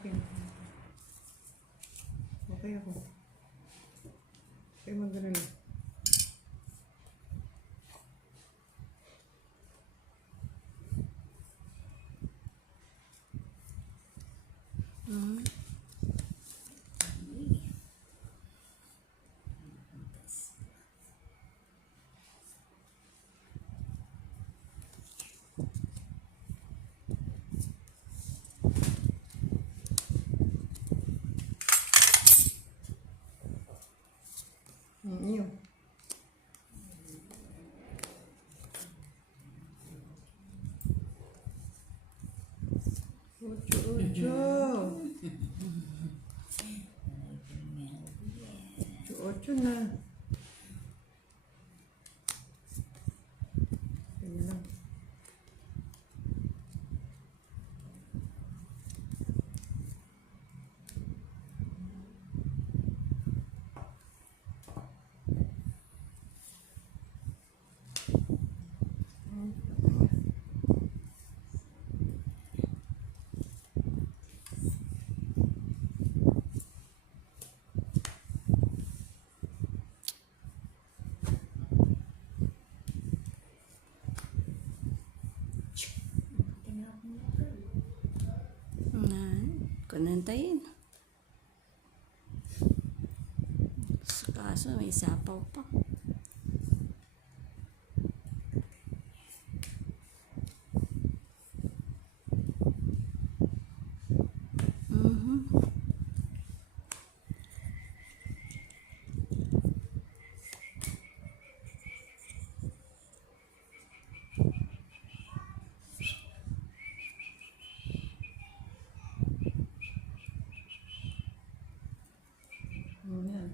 akin. Okay ako. Okay, mag-ganun. Yun. Ocho. Ocho na. Ganyan lang. Kunantayin. Sa kaso, may sapaw pa. Yan.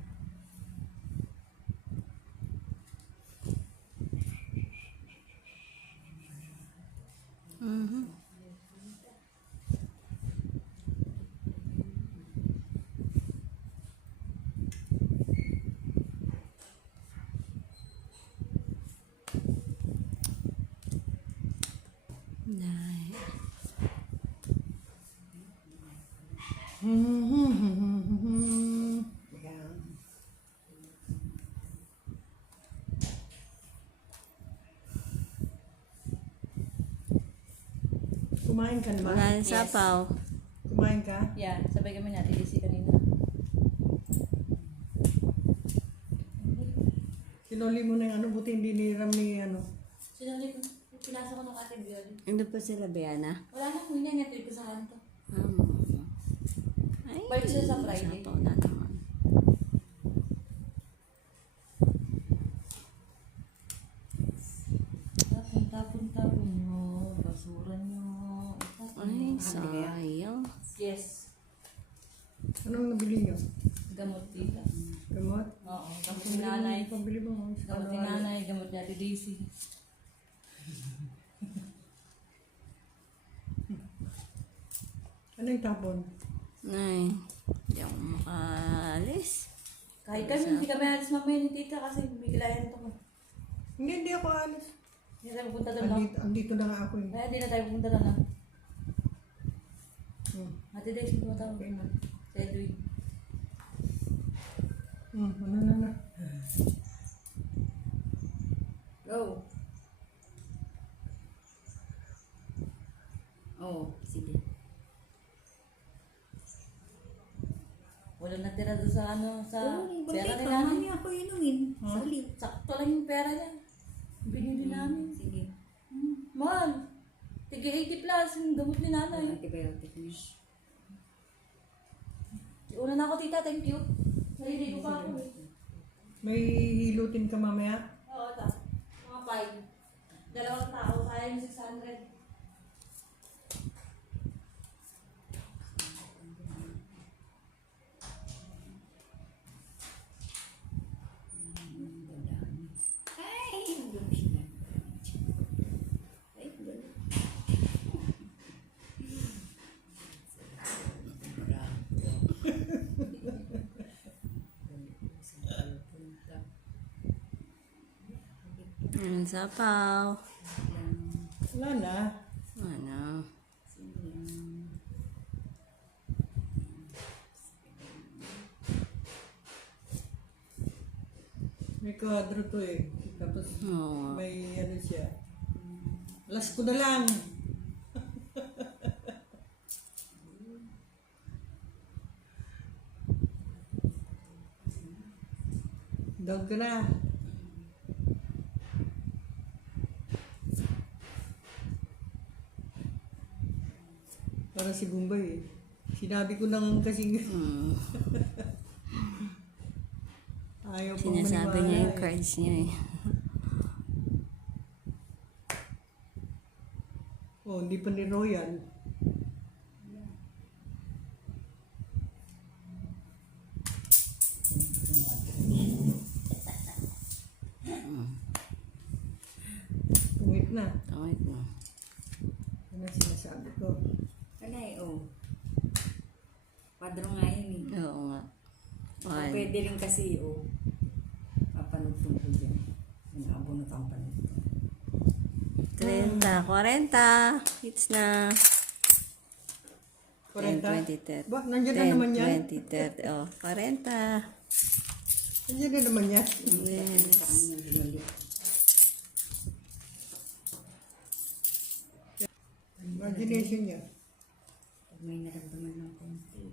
Nay. Yan. Kumain ka na ba? Wala yung sapaw. Kumain ka? Yeah, sabay kami natin DC kanina. Sinuli mo na yung ano, buti hindi niram ni ano. Sinali ko, pinasa ko ng ating biyon. Ano pa sila, Biana? Wala na, kunya niya, tuloy ko sa kanto. Ay, Balik sila sa Friday. sapaw na naman. Tapon-tapon nyo, basura nyo. Ay, sayang. Yes, Anong nabili nyo? gamot dito. Gamot? Oo, gamot ni nanay. Pabili mo. Gamot ni nanay, gamot ni Ate Daisy. Ano yung tapon? Nay, hindi ako makaalis. Kahit kami, hindi kami alis mamaya ni tita kasi may kilayan to ko. Hindi ako alis. Hindi tayo pupunta doon, no? Andito na nga ako eh. Kaya hindi na tayo pupunta doon, no? Hmm. Ate Daisy, tumatawag ko mo. Si Edwin. Ano na. Go! Oh, sige. Walang natira doon sa ano, sa pera ni namin. Mamaya ako inumin. Sali. Sakto lang yung pera niya. Binili namin. Sige. Mahal. Tige 80 plus yung gamot ni nanay. Antibiotic niya. Una na ako tita, thank you. Naliligo pa ako eh. May hilutin ka mamaya? Oo, ta. Mga 5. Dalawang tao, sayang 600. Ay, doon siya. Ay, doon. Sapaw. Wala na. Ano? May kwadro to eh. Tapos Oo. may ano siya. Last ko na lang. Dog ka na. Para si Bombay eh. Sinabi ko nang kasi Mm. ayaw pang Sinasabi niya yung maniwala eh. cards niya eh. Oh, hindi pa ni Royal. Pungit na. Tawid mo. Ano sinasabi ko? Ano eh, oh. Kwadro nga yun eh. Oo nga. Baka One. pwede rin kasi, oh. Mapanood tungkol dyan. Yung abunot ang panood. 30, 40. Hits na. 10, 40? 20, 30. Ba, nandiyan na naman yan. 20, 30. Oh, 40. Nandiyan na naman yan. Yes. Saan yung binuli? Imagination niya. Pag may naramdaman ng konti.